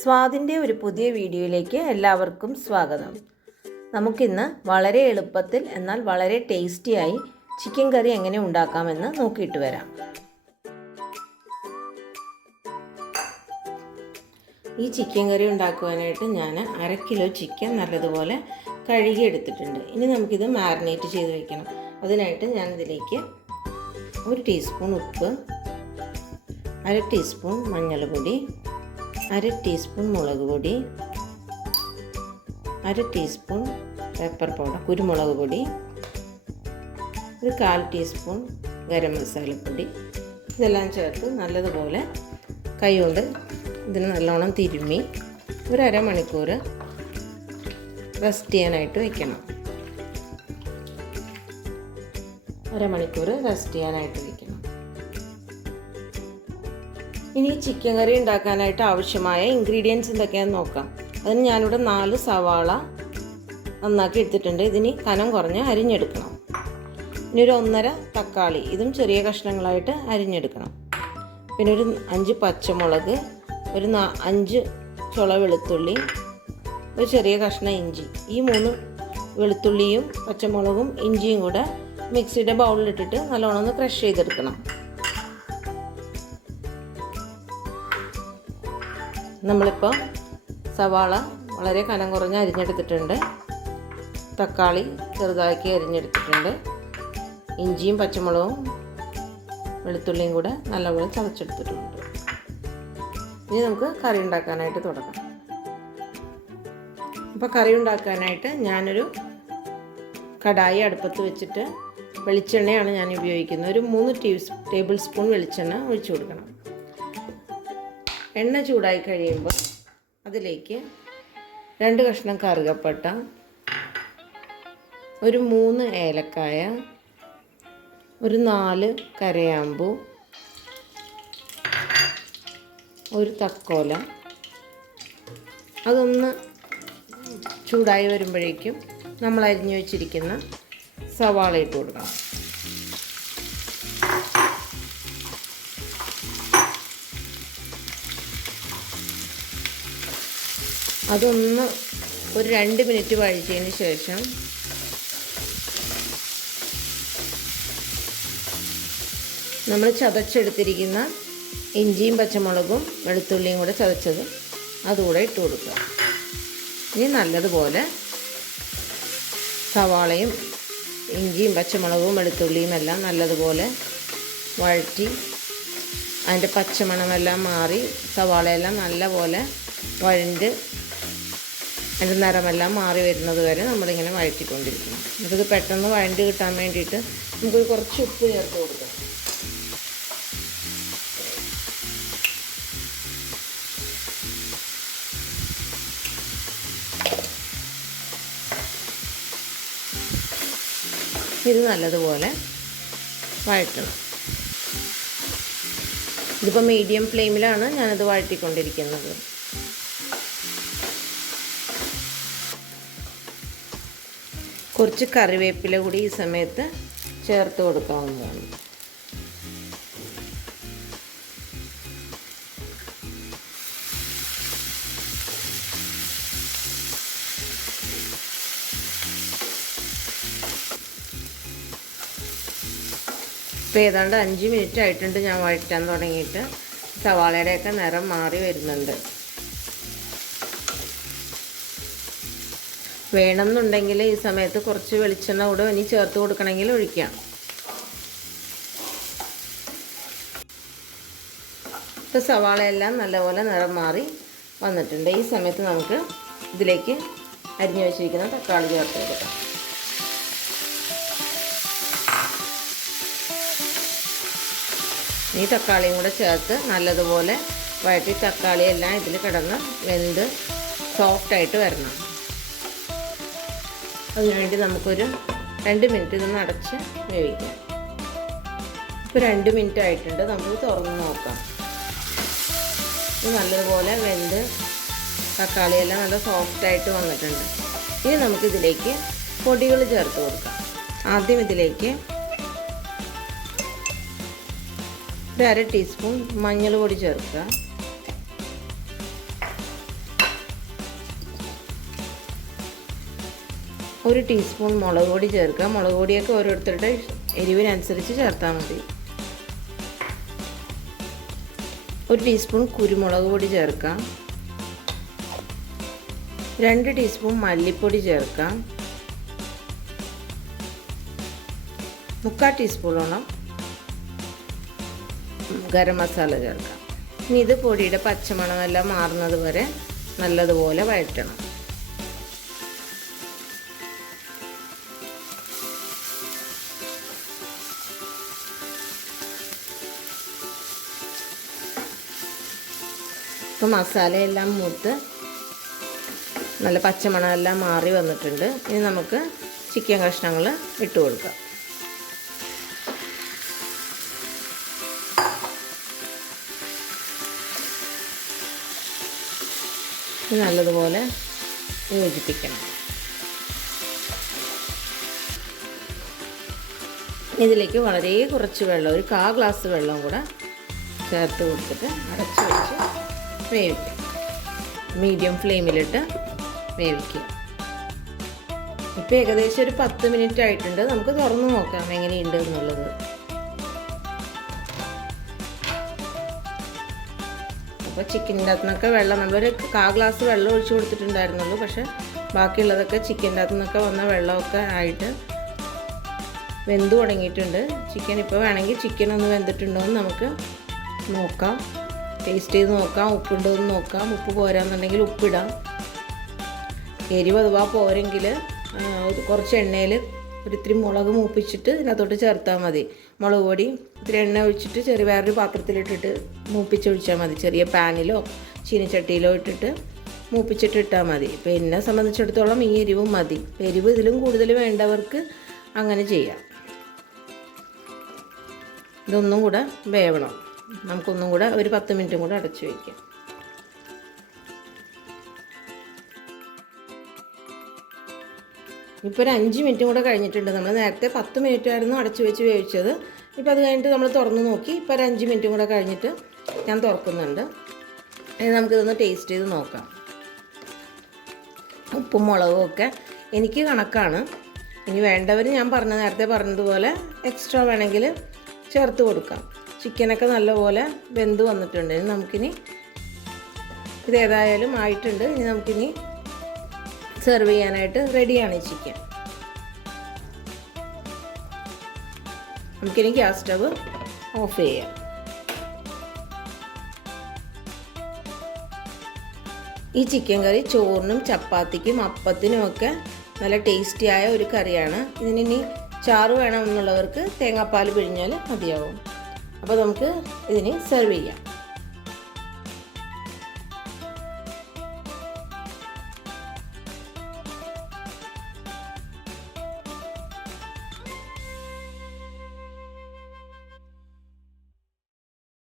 സ്വാദിൻ്റെ ഒരു പുതിയ വീഡിയോയിലേക്ക് എല്ലാവർക്കും സ്വാഗതം. നമുക്കിന്ന് വളരെ എളുപ്പത്തിൽ എന്നാൽ വളരെ ടേസ്റ്റിയായി ചിക്കൻ കറി എങ്ങനെ ഉണ്ടാക്കാമെന്ന് നോക്കിയിട്ട് വരാം. ഈ ചിക്കൻ കറി ഉണ്ടാക്കുവാനായിട്ട് ഞാൻ 1/2 കിലോ ചിക്കൻ നല്ലതുപോലെ കഴുകി എടുത്തിട്ടുണ്ട്. ഇനി നമുക്കിത് മാരിനേറ്റ് ചെയ്ത് വയ്ക്കണം. അതിനായിട്ട് ഞാനിതിലേക്ക് 1 ടീസ്പൂൺ ഉപ്പ്, 1/2 ടീസ്പൂൺ മഞ്ഞൾപ്പൊടി, 1/2 ടീസ്പൂൺ മുളക് പൊടി, 1/2 ടീസ്പൂൺ പെപ്പർ പൗഡർ കുരുമുളക് പൊടി, 1/4 ടീസ്പൂൺ ഗരം മസാലപ്പൊടി, ഇതെല്ലാം ചേർത്ത് നല്ലതുപോലെ കൈകൊണ്ട് ഇതിന് നല്ലോണം തിരുമ്മി ഒരു അരമണിക്കൂർ റെസ്റ്റ് ചെയ്യാനായിട്ട് വയ്ക്കണം. വയ്ക്കണം. ഇനി ചിക്കൻ കറി ഉണ്ടാക്കാനായിട്ട് ആവശ്യമായ ഇൻഗ്രീഡിയൻസ് എന്തൊക്കെയാണെന്ന് നോക്കാം. അതിന് ഞാനിവിടെ 4 സവാള നന്നാക്കി എടുത്തിട്ടുണ്ട്. ഇതിന് കനം കുറഞ്ഞ് അരിഞ്ഞെടുക്കണം. ഇനി ഒരു 1.5 തക്കാളി, ഇതും ചെറിയ കഷ്ണങ്ങളായിട്ട് അരിഞ്ഞെടുക്കണം. പിന്നെ ഒരു 5 പച്ചമുളക്, ഒരു 5 ചുള വെളുത്തുള്ളി, ഒരു ചെറിയ കഷ്ണം ഇഞ്ചി. ഈ 3 വെളുത്തുള്ളിയും പച്ചമുളകും ഇഞ്ചിയും കൂടെ മിക്സിയുടെ ബൗളിലിട്ടിട്ട് നല്ലോണം ഒന്ന് ക്രഷ് ചെയ്തെടുക്കണം. നമ്മളിപ്പോൾ സവാള വളരെ കനം കുറഞ്ഞ് അരിഞ്ഞെടുത്തിട്ടുണ്ട്, തക്കാളി ചെറുതാക്കി അരിഞ്ഞെടുത്തിട്ടുണ്ട്, ഇഞ്ചിയും പച്ചമുളകും വെളുത്തുള്ളിയും കൂടെ നല്ലപോലെ ചതച്ചെടുത്തിട്ടുണ്ട്. ഇനി നമുക്ക് കറി ഉണ്ടാക്കാനായിട്ട് തുടങ്ങാം. അപ്പോൾ കറി ഉണ്ടാക്കാനായിട്ട് ഞാനൊരു കടായി അടുപ്പത്ത് വെച്ചിട്ട് വെളിച്ചെണ്ണയാണ് ഞാൻ ഉപയോഗിക്കുന്നത്. ഒരു 3 ടേബിൾ സ്പൂൺ വെളിച്ചെണ്ണ ഒഴിച്ചു കൊടുക്കണം. എണ്ണ ചൂടായി കഴിയുമ്പോൾ അതിലേക്ക് 2 കഷ്ണം കറുകപ്പട്ട, ഒരു 3 ഏലക്കായ, ഒരു 4 കരയാമ്പൂ, ഒരു തക്കോല, അതൊന്ന് ചൂടായി വരുമ്പോഴേക്കും നമ്മൾ അരിഞ്ഞു വെച്ചിരിക്കുന്ന സവാള ഇട്ട് കൊടുക്കണം. അതൊന്ന് ഒരു 2 മിനിറ്റ് വഴറ്റിയതിന് ശേഷം നമ്മൾ ചതച്ചെടുത്തിരിക്കുന്ന ഇഞ്ചിയും പച്ചമുളകും വെളുത്തുള്ളിയും കൂടെ ചതച്ചത് അതുകൂടെ ഇട്ട് കൊടുക്കുക. ഇനി നല്ലതുപോലെ സവാളയും ഇഞ്ചിയും പച്ചമുളകും വെളുത്തുള്ളിയും എല്ലാം നല്ലതുപോലെ വഴറ്റി അതിൻ്റെ പച്ചമണമെല്ലാം മാറി സവാളയെല്ലാം നല്ലപോലെ വഴണ്ട് അതിൻ്റെ നിറമെല്ലാം മാറി വരുന്നത് വരെ നമ്മളിങ്ങനെ വഴറ്റിക്കൊണ്ടിരിക്കണം. എന്നിട്ട് പെട്ടെന്ന് വഴണ്ട് കിട്ടാൻ വേണ്ടിയിട്ട് നമുക്കൊരു കുറച്ച് ഉപ്പ് ചേർത്ത് കൊടുക്കാം. ഇത് നല്ലതുപോലെ വഴറ്റണം. ഇതിപ്പോൾ മീഡിയം ഫ്ലെയിമിലാണ് ഞാനത് വഴറ്റിക്കൊണ്ടിരിക്കുന്നത്. കുറച്ച് കറിവേപ്പില കൂടി ഈ സമയത്ത് ചേർത്ത് കൊടുക്കാവുന്നതാണ്. ഇപ്പോൾ ഏതാണ്ട് 5 മിനിറ്റ് ആയിട്ടുണ്ട് ഞാൻ വഴറ്റാൻ തുടങ്ങിയിട്ട്. സവാളയുടെയൊക്കെ നിറം മാറി വരുന്നുണ്ട്. വേണമെന്നുണ്ടെങ്കിൽ ഈ സമയത്ത് കുറച്ച് വെളിച്ചെണ്ണ കൂടെ ഇനി ചേർത്ത് കൊടുക്കണമെങ്കിൽ ഒഴിക്കാം. ഇപ്പോൾ സവാളയെല്ലാം നല്ലപോലെ നിറം മാറി വന്നിട്ടുണ്ട്. ഈ സമയത്ത് നമുക്ക് ഇതിലേക്ക് അരിഞ്ഞു വെച്ചിരിക്കുന്ന തക്കാളി ചേർത്ത് കൊടുക്കാം. ഈ തക്കാളിയും കൂടെ ചേർത്ത് നല്ലതുപോലെ വഴറ്റി തക്കാളിയെല്ലാം ഇതിൽ കിടന്ന് വെന്ത് സോഫ്റ്റായിട്ട് വരണം. അതിനുവേണ്ടി നമുക്കൊരു 2 മിനിറ്റ് ഇതൊന്ന് അടച്ച് വേവിക്കാം. ഇപ്പോൾ 2 മിനിറ്റ് ആയിട്ടുണ്ട്. നമുക്ക് തുറന്ന് നോക്കാം. ഇത് നല്ലതുപോലെ വെന്ത് തക്കാളിയെല്ലാം നല്ല സോഫ്റ്റായിട്ട് വന്നിട്ടുണ്ട്. ഇനി നമുക്കിതിലേക്ക് പൊടികൾ ചേർത്ത് കൊടുക്കാം. ആദ്യം ഇതിലേക്ക് 1/2 ടീസ്പൂൺ മഞ്ഞൾ പൊടി ചേർക്കുക, 1 ടീസ്പൂൺ മുളക് പൊടി ചേർക്കുക. മുളക് പൊടിയൊക്കെ ഓരോരുത്തരുടെ എരിവിനനുസരിച്ച് ചേർത്താൽ മതി. 1 ടീസ്പൂൺ കുരുമുളക് പൊടി ചേർക്കാം. 2 ടീസ്പൂൺ മല്ലിപ്പൊടി ചേർക്കാം. 3/4 ടീസ്പൂണോളം ഗരം മസാല ചേർക്കാം. ഇനി ഇത് പൊടിയുടെ പച്ചമണമെല്ലാം മാറുന്നത് വരെ നല്ലതുപോലെ വഴറ്റണം. ഇപ്പോൾ മസാലയെല്ലാം മൂത്ത് നല്ല പച്ചമണമെല്ലാം മാറി വന്നിട്ടുണ്ട്. ഇനി നമുക്ക് ചിക്കൻ കഷ്ണങ്ങൾ ഇട്ട് കൊടുക്കാം. നല്ലതുപോലെ യോജിപ്പിക്കണം. ഇതിലേക്ക് വളരെ കുറച്ച് വെള്ളം, 1/4 ഗ്ലാസ് വെള്ളം കൂടെ ചേർത്ത് കൊടുത്തിട്ട് അടച്ച് വെച്ച് വേവിക്കുക. മീഡിയം ഫ്ലെയിമിലിട്ട് വേവിക്കുക. ഇപ്പോൾ ഏകദേശം ഒരു 10 മിനിറ്റ് ആയിട്ടുണ്ട്. നമുക്ക് തുറന്ന് നോക്കാം എങ്ങനെയുണ്ട് എന്നുള്ളത്. അപ്പോൾ ചിക്കൻ്റെ അകത്തു നിന്നൊക്കെ വെള്ളം, നമ്മളൊരു 1/4 ഗ്ലാസ് വെള്ളം ഒഴിച്ച് കൊടുത്തിട്ടുണ്ടായിരുന്നുള്ളൂ. പക്ഷേ ബാക്കിയുള്ളതൊക്കെ ചിക്കൻ്റെ അകത്തു നിന്നൊക്കെ വന്ന വെള്ളമൊക്കെ ആയിട്ട് വെന്ത് തുടങ്ങിയിട്ടുണ്ട്. ചിക്കൻ ഇപ്പോൾ വേണമെങ്കിൽ ചിക്കൻ ഒന്ന് വെന്തിട്ടുണ്ടോ എന്ന് നമുക്ക് നോക്കാം, ടേസ്റ്റ് ചെയ്ത് നോക്കാം. ഉപ്പുണ്ടോ എന്ന് നോക്കാം. ഉപ്പ് പോരാന്നുണ്ടെങ്കിൽ ഉപ്പിടാം. എരിവ് അഥവാ പോരെങ്കിൽ കുറച്ച് എണ്ണയിൽ ഇത്തിരി മുളക് മൂപ്പിച്ചിട്ട് ഇതിനകത്തോട്ട് ചേർത്താൽ മതി. മുളക് പൊടി ഇത്തിരി എണ്ണ ഒഴിച്ചിട്ട് വേറൊരു പാത്രത്തിലിട്ടിട്ട് മൂപ്പിച്ചൊഴിച്ചാൽ മതി. ചെറിയ പാനിലോ ചീനിച്ചട്ടിയിലോ ഇട്ടിട്ട് മൂപ്പിച്ചിട്ട് ഇട്ടാൽ മതി. ഇപ്പോൾ എന്നെ സംബന്ധിച്ചിടത്തോളം ഈ എരിവും മതി. എരിവ് ഇതിലും കൂടുതൽ വേണ്ടവർക്ക് അങ്ങനെ ചെയ്യാം. ഇതൊന്നും കൂടെ വേവണം. നമുക്കൊന്നും കൂടെ ഒരു 10 മിനിറ്റും കൂടെ അടച്ചു വയ്ക്കാം. ഇപ്പോൾ ഒരു 5 മിനിറ്റും കൂടെ കഴിഞ്ഞിട്ടുണ്ട്. നമ്മൾ നേരത്തെ 10 മിനിറ്റ് ആയിരുന്നു അടച്ചു വെച്ച് വേവിച്ചത്. ഇപ്പോൾ അത് കഴിഞ്ഞിട്ട് നമ്മൾ തുറന്ന് നോക്കി. ഇപ്പോൾ ഒരു 5 മിനിറ്റും കൂടെ കഴിഞ്ഞിട്ട് ഞാൻ തുറക്കുന്നുണ്ട്. ഇനി നമുക്കിതൊന്ന് ടേസ്റ്റ് ചെയ്ത് നോക്കാം. ഉപ്പും മുളകും ഒക്കെ എനിക്ക് കണക്കാണ്. ഇനി വേണ്ടവർ ഞാൻ നേരത്തെ പറഞ്ഞതുപോലെ എക്സ്ട്രാ വേണമെങ്കിൽ ചേർത്ത് കൊടുക്കാം. ചിക്കനൊക്കെ നല്ലപോലെ വെന്ത് വന്നിട്ടുണ്ട്. ഇനി നമുക്കിനി ഇതേതായാലും ആയിട്ടുണ്ട്. ഇനി നമുക്കിനി സെർവ് ചെയ്യാനായിട്ട് റെഡിയാണ് ഈ ചിക്കൻ. നമുക്കിനി ഗ്യാസ് സ്റ്റവ് ഓഫ് ചെയ്യാം. ഈ ചിക്കൻ കറി ചോറിനും ചപ്പാത്തിക്കും അപ്പത്തിനുമൊക്കെ നല്ല ടേസ്റ്റിയായ ഒരു കറിയാണ്. ഇതിനി ചാറ് വേണമെന്നുള്ളവർക്ക് തേങ്ങാപ്പാൽ പിഴിഞ്ഞാൽ മതിയാവും. അപ്പോൾ നമുക്ക് ഇതിന് സെർവ് ചെയ്യാം.